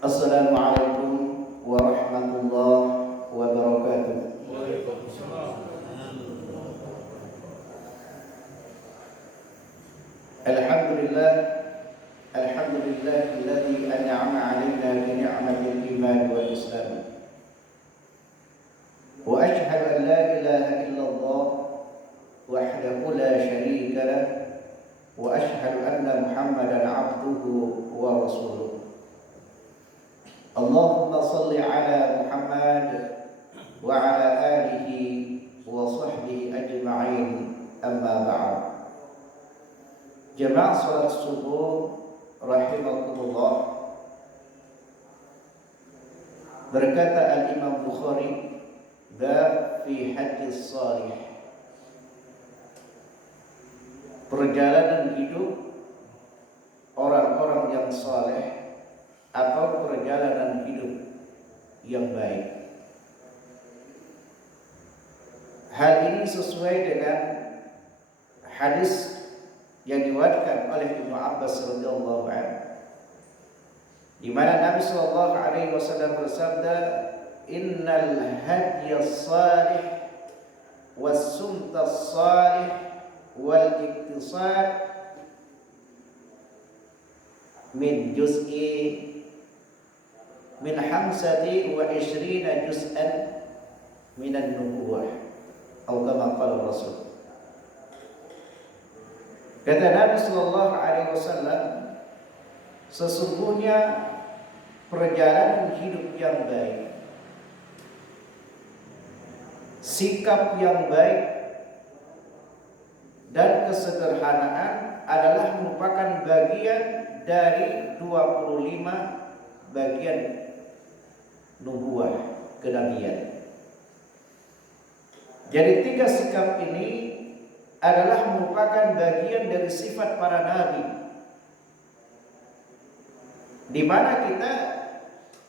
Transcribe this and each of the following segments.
Assalamualaikum warahmatullahi wabarakatuh. Alhamdulillah, alhamdulillahilladzi an'ama 'alaina bi ni'matil iman wal islam. Wa ashhadu an la ilaha illallah wahdahu la syarika lah wa ashhadu anna Muhammadan 'abduhu wa rasuluh. Allahumma salli ala Muhammad wa ala alihi wa sahbihi ajma'in, amma ba'd. Jamaah salat subuh rahimakumullah. Berkata Al-Imam Bukhari, bab fi hadis salih, perjalanan hidup orang-orang yang saleh atau perjalanan hidup yang baik. Hal ini sesuai dengan hadis yang diriwayatkan oleh Ibnu Abbas radhiyallahu anhu, di mana Nabi sallallahu alaihi wasallam bersabda, "Innal hadiyas salih was sumtas salih wal iktisad min juz'i min hamsati wa ishrina juz'an minan nubuwah," atau kama qala Rasul. Kata Nabi sallallahu alaihi wasallam, sesungguhnya perjalanan hidup yang baik, sikap yang baik dan kesederhanaan adalah merupakan bagian dari 25 bagian nubuwah, kenabian. Jadi 3 sikap ini adalah merupakan bagian dari sifat para nabi, di mana kita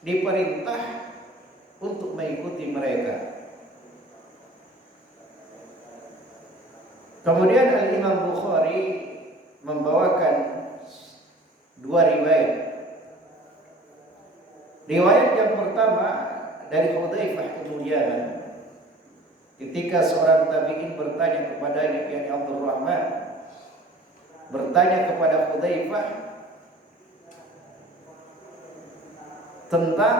diperintah untuk mengikuti mereka. Kemudian Al-Imam Bukhari membawakan 2 riwayat. Riwayat yang pertama dari Hudzaifah bin Yaman, ketika seorang tabi'in bertanya kepadanya, yakni Abdurrahman, bertanya kepada Hudzaifah tentang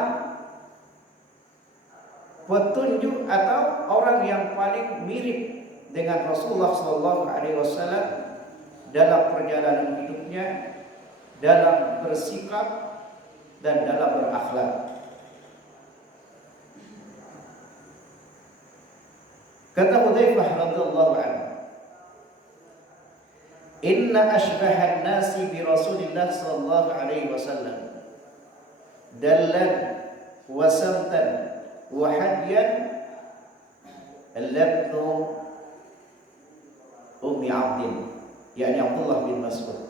petunjuk atau orang yang paling mirip dengan Rasulullah sallallahu alaihi wasallam dalam perjalanan hidupnya, dalam bersikap dan dalam berakhlak. Kata Hudzaifah radhiyallahu anhu, "Inna ashbahan nasi bi Rasulillah sallallahu alaihi wasallam dallan wa samtan wa hadiyan labnu Ummi Abdin," yakni Abdullah bin Mas'ud,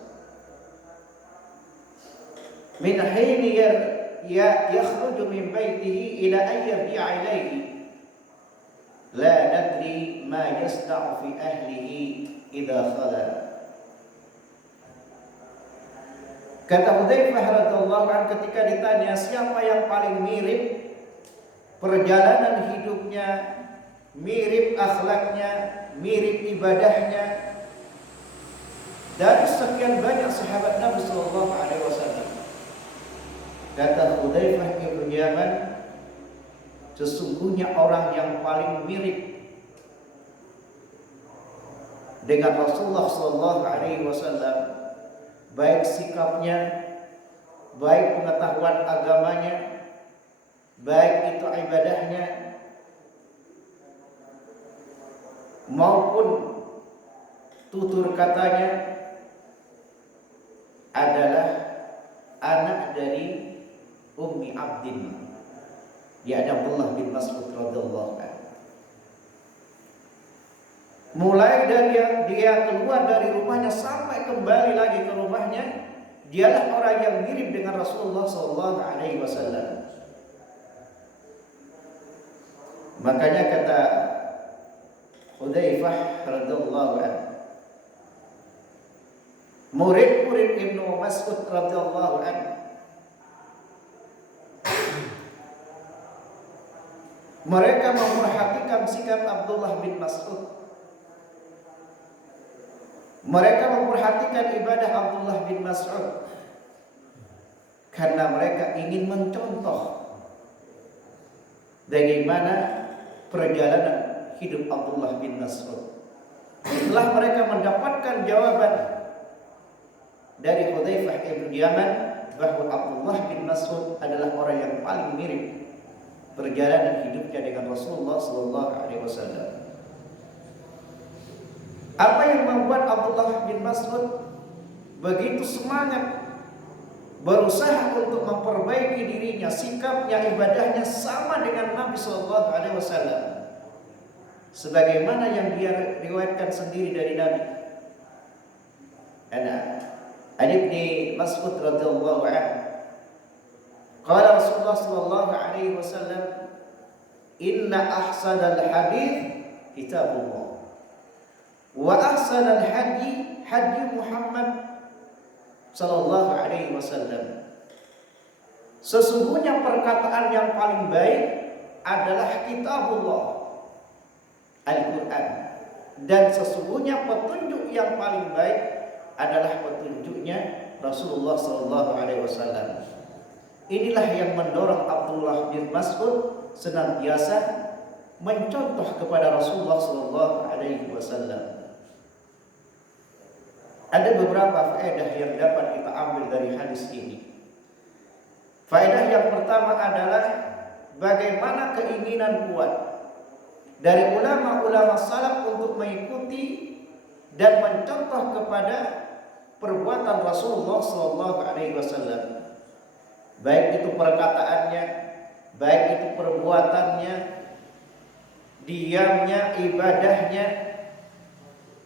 "min hini yakhruju min baitihi ila an yarji'a ilayhi la nadri ma yasna'u fi ahlihi idza khala." Kata Hudzaifah radhiyallahu anhu, ketika ditanya siapa yang paling mirip perjalanan hidupnya, mirip akhlaknya, mirip ibadahnya dari sekian banyak sahabat Nabi sallallahu alaihi wasallam, kata Hudzaifah bin Yaman, sesungguhnya orang yang paling mirip dengan Rasulullah sallallahu alaihi wasallam, baik sikapnya, baik pengetahuan agamanya, baik itu ibadahnya maupun tutur katanya, adalah anak dari Ummi Abdin, yakni Abdullah bin Mas'ud radhiyallahu anhu. Mulai dari dia keluar dari rumahnya sampai kembali lagi ke rumahnya, dialah orang yang mirip dengan Rasulullah sallallahu alaihi wasallam. Makanya kata Hudzaifah radhiyallahu anhu, murid-murid Ibnu Mas'ud radhiyallahu anhu Mereka memperhatikan sikap Abdullah bin Mas'ud. Mereka memperhatikan ibadah Abdullah bin Mas'ud karena mereka ingin mencontoh bagaimana perjalanan hidup Abdullah bin Mas'ud. Setelah mereka mendapatkan jawaban dari Hudzaifah bin Yaman bahwa Abdullah bin Mas'ud adalah orang yang paling mirip perjalanan hidupnya dengan Rasulullah sallallahu alaihi wasallam. Apa yang membuat Abdullah bin Mas'ud begitu semangat berusaha untuk memperbaiki dirinya, sikapnya, ibadahnya sama dengan Nabi sallallahu alaihi wasallam sebagaimana yang dia riwayatkan sendiri dari Nabi. An Ibnu Mas'ud radhiyallahu anhu qala Rasulullah sallallahu alaihi wasallam, inna ahsanal hadits kitabullah wa ahsanal hadi hadi Muhammad sallallahu alaihi wasallam. Sesungguhnya perkataan yang paling baik adalah kitabullah, Al-Quran, dan sesungguhnya petunjuk yang paling baik adalah petunjuknya Rasulullah sallallahu alaihi wasallam. Inilah yang mendorong Abdullah bin Mas'ud senantiasa mencontoh kepada Rasulullah sallallahu alaihi wasallam. Ada beberapa faedah yang dapat kita ambil dari hadis ini. Faedah yang pertama adalah bagaimana keinginan kuat dari ulama-ulama salaf untuk mengikuti dan mencontoh kepada perbuatan Rasulullah sallallahu alaihi wasallam. Baik itu perkataannya, baik itu perbuatannya, diamnya, ibadahnya,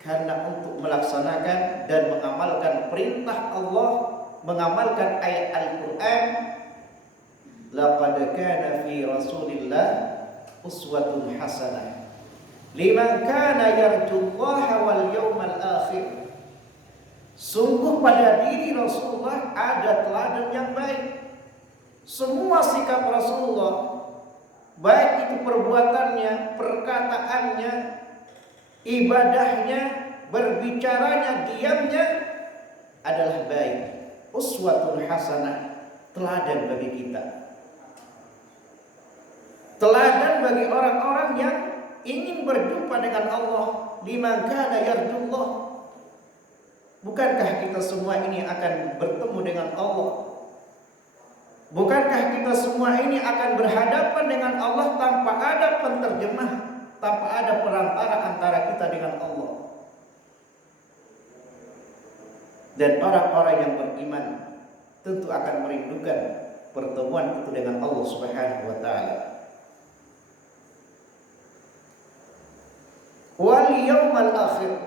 karena untuk melaksanakan dan mengamalkan perintah Allah, mengamalkan ayat Al-Quran. Laqad kana fi Rasulillah uswatun hasanah liman kana yarjullaha wal yawmal akhir. Sungguh pada diri Rasulullah ada teladan yang baik. Semua sikap Rasulullah, baik itu perbuatannya, perkataannya, ibadahnya, berbicaranya, diamnya adalah baik. Uswatun hasanah, teladan bagi kita. Teladan bagi orang-orang yang ingin berjumpa dengan Allah. Liman kana yarjullah. Bukankah kita semua ini akan bertemu dengan Allah? Bukankah kita semua ini akan berhadapan dengan Allah tanpa ada penterjemah, tanpa ada perantara antara kita dengan Allah? Dan orang-orang yang beriman tentu akan merindukan pertemuan itu dengan Allah Subhanahu wa taala. Wal yaumal akhir,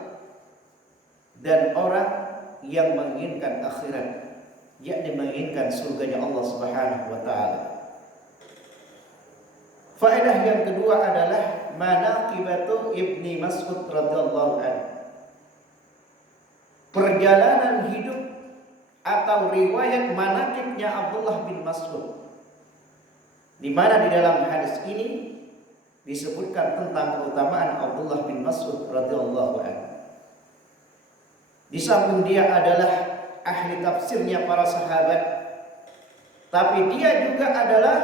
dan orang yang menginginkan akhirat, yakni menginginkan surganya Allah Subhanahu wa taala. Faedah yang kedua adalah manaqibatu Ibni Mas'ud radhiyallahu anhu. Perjalanan hidup atau riwayat manaqibnya Abdullah bin Mas'ud, di mana di dalam hadis ini disebutkan tentang keutamaan Abdullah bin Mas'ud radhiyallahu anhu. Di samping dia adalah ahli tafsirnya para sahabat, tapi dia juga adalah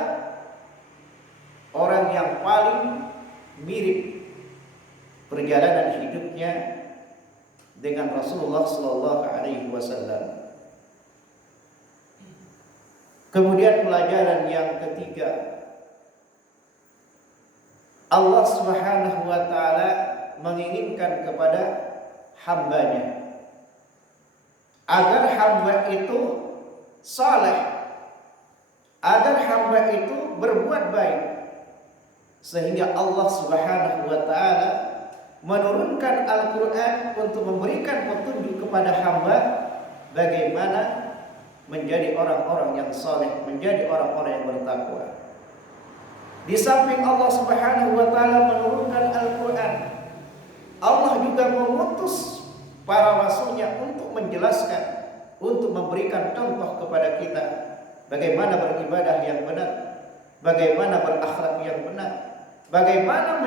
orang yang paling mirip perjalanan hidupnya dengan Rasulullah sallallahu alaihi wasallam. Kemudian pelajaran yang ketiga, Allah Subhanahu wa taala menginginkan kepada hambanya agar hamba itu saleh, agar hamba itu berbuat baik, sehingga Allah Subhanahu wa taala menurunkan Al-Quran untuk memberikan petunjuk kepada hamba bagaimana menjadi orang-orang yang saleh, menjadi orang-orang yang bertakwa. Di samping Allah Subhanahu wa taala menurunkan Al-Quran, Allah juga mengutus para rasulnya untuk menjelaskan, untuk memberikan contoh kepada kita bagaimana beribadah yang benar, bagaimana berakhlak yang benar, bagaimana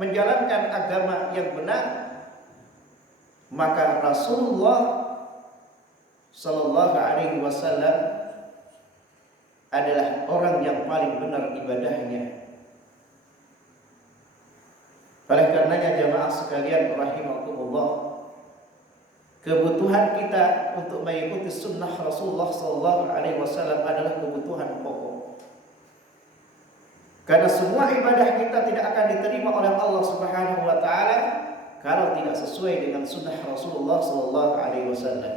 menjalankan agama yang benar, maka Rasulullah Sallallahu Alaihi Wasallam adalah orang yang paling benar ibadahnya. Oleh karenanya jamaah sekalian rahimakumullah, kebutuhan kita untuk mengikuti sunnah Rasulullah Sallallahu Alaihi Wasallam adalah kebutuhan pokok. Karena semua ibadah kita tidak akan diterima oleh Allah Subhanahu Wa Taala kalau tidak sesuai dengan sunnah Rasulullah Sallallahu Alaihi Wasallam.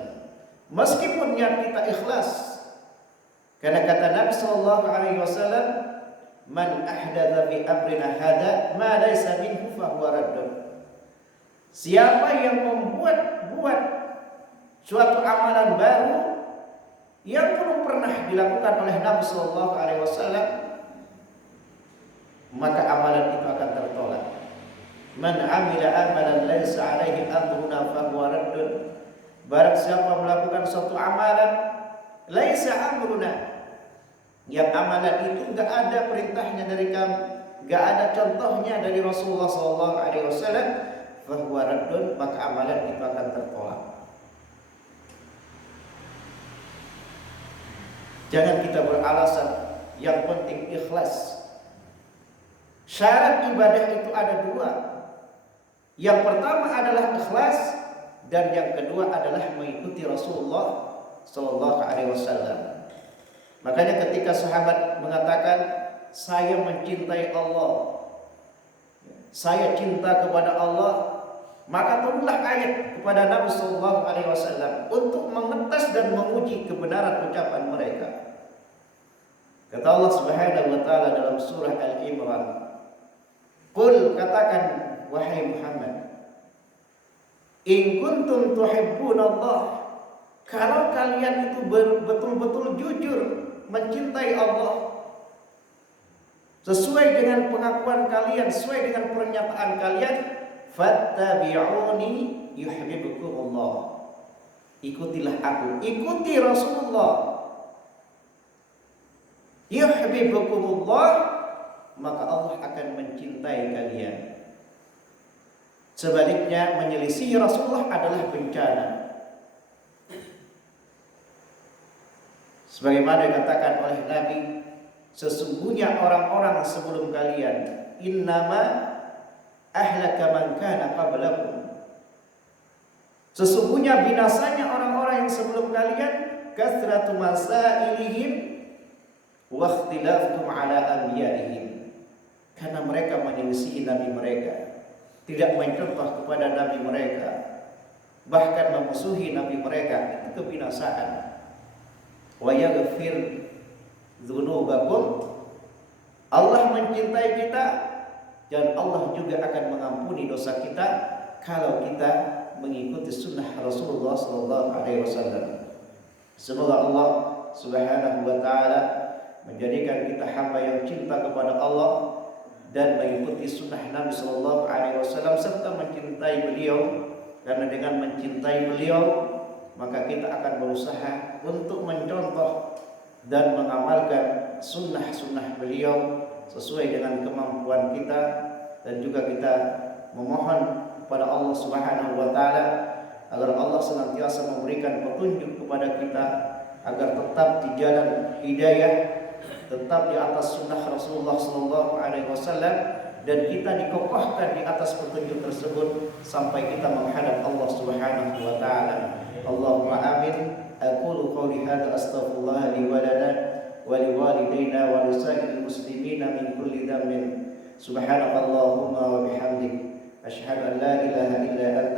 Meskipun niat kita ikhlas, karena kata Nabi Sallallahu Alaihi Wasallam, man ahdatha fi amrina hada ma laysa minhu fa huwa raddun. Siapa yang membuat suatu amalan baru yang belum pernah dilakukan oleh Nabi Sallallahu Alaihi Wasallam, maka amalan itu akan tertolak. Man amila amalan laysa alaihi amruna fa huwa raddun. Barang siapa melakukan suatu amalan laysa amruna, yang amalan itu enggak ada perintahnya dari kami, enggak ada contohnya dari Rasulullah Sallallahu Alaihi Wasallam, fa huwa raddun, maka amalan itu akan tertolak. Jangan kita beralasan, yang penting ikhlas. Syarat ibadah itu ada dua. Yang pertama adalah ikhlas, dan yang kedua adalah mengikuti Rasulullah Sallallahu Alaihi Wasallam. Makanya ketika sahabat mengatakan, saya mencintai Allah, saya cinta kepada Allah, maka turunlah ayat kepada Nabi Sallallahu Alaihi Wasallam untuk mengetes dan menguji kebenaran ucapan mereka. Kata Allah Subhanahu Wa Taala dalam surah Al-Imran, Qul, katakan wahai Muhammad, in kuntum tuhibbunallah, kalau kalian itu betul-betul jujur mencintai Allah, sesuai dengan pengakuan kalian, sesuai dengan pernyataan kalian, fattabi'uni yuhibbukumullah, ikutilah aku, ikuti Rasulullah, yuhibbukumullah, maka Allah akan mencintai kalian. Sebaliknya, menyelisihi Rasulullah adalah bencana. Sebagaimana dikatakan oleh Nabi, sesungguhnya orang-orang sebelum kalian, innama ahlaka man kana qablakum, sesungguhnya binasanya orang-orang yang sebelum kalian, kathratu masailihim wa ikhtilafuhum ala anbiya'ihim, karena mereka menyelisihi nabi mereka, tidak mencontoh kepada nabi mereka, bahkan memusuhi nabi mereka. Itu kebinasaan. Wa yaghfir dzunubakum, Allah mencintai kita dan Allah juga akan mengampuni dosa kita kalau kita mengikuti sunnah Rasulullah Sallallahu Alaihi Wasallam. Semoga Allah Subhanahu Wa Taala menjadikan kita hamba yang cinta kepada Allah dan mengikuti sunnah Nabi Sallallahu Alaihi Wasallam serta mencintai beliau. Karena dengan mencintai beliau, maka kita akan berusaha untuk mencontoh dan mengamalkan sunnah-sunnah beliau sesuai dengan kemampuan kita, dan juga kita memohon kepada Allah Subhanahu Wa Taala agar Allah senantiasa memberikan petunjuk kepada kita agar tetap di jalan hidayah, tetap di atas sunnah Rasulullah Sallallahu Alaihi Wasallam, dan kita dikokohkan di atas petunjuk tersebut sampai kita menghadap Allah Subhanahu Wa Taala. Allahumma amin. Aqulu qawli hadza astaghfirullah li wa lana wa li walidayna wa li sa'iril muslimina min kulli dhanbin. Subhanakallahumma wa bihamdik, asyhadu an la ilaha illa anta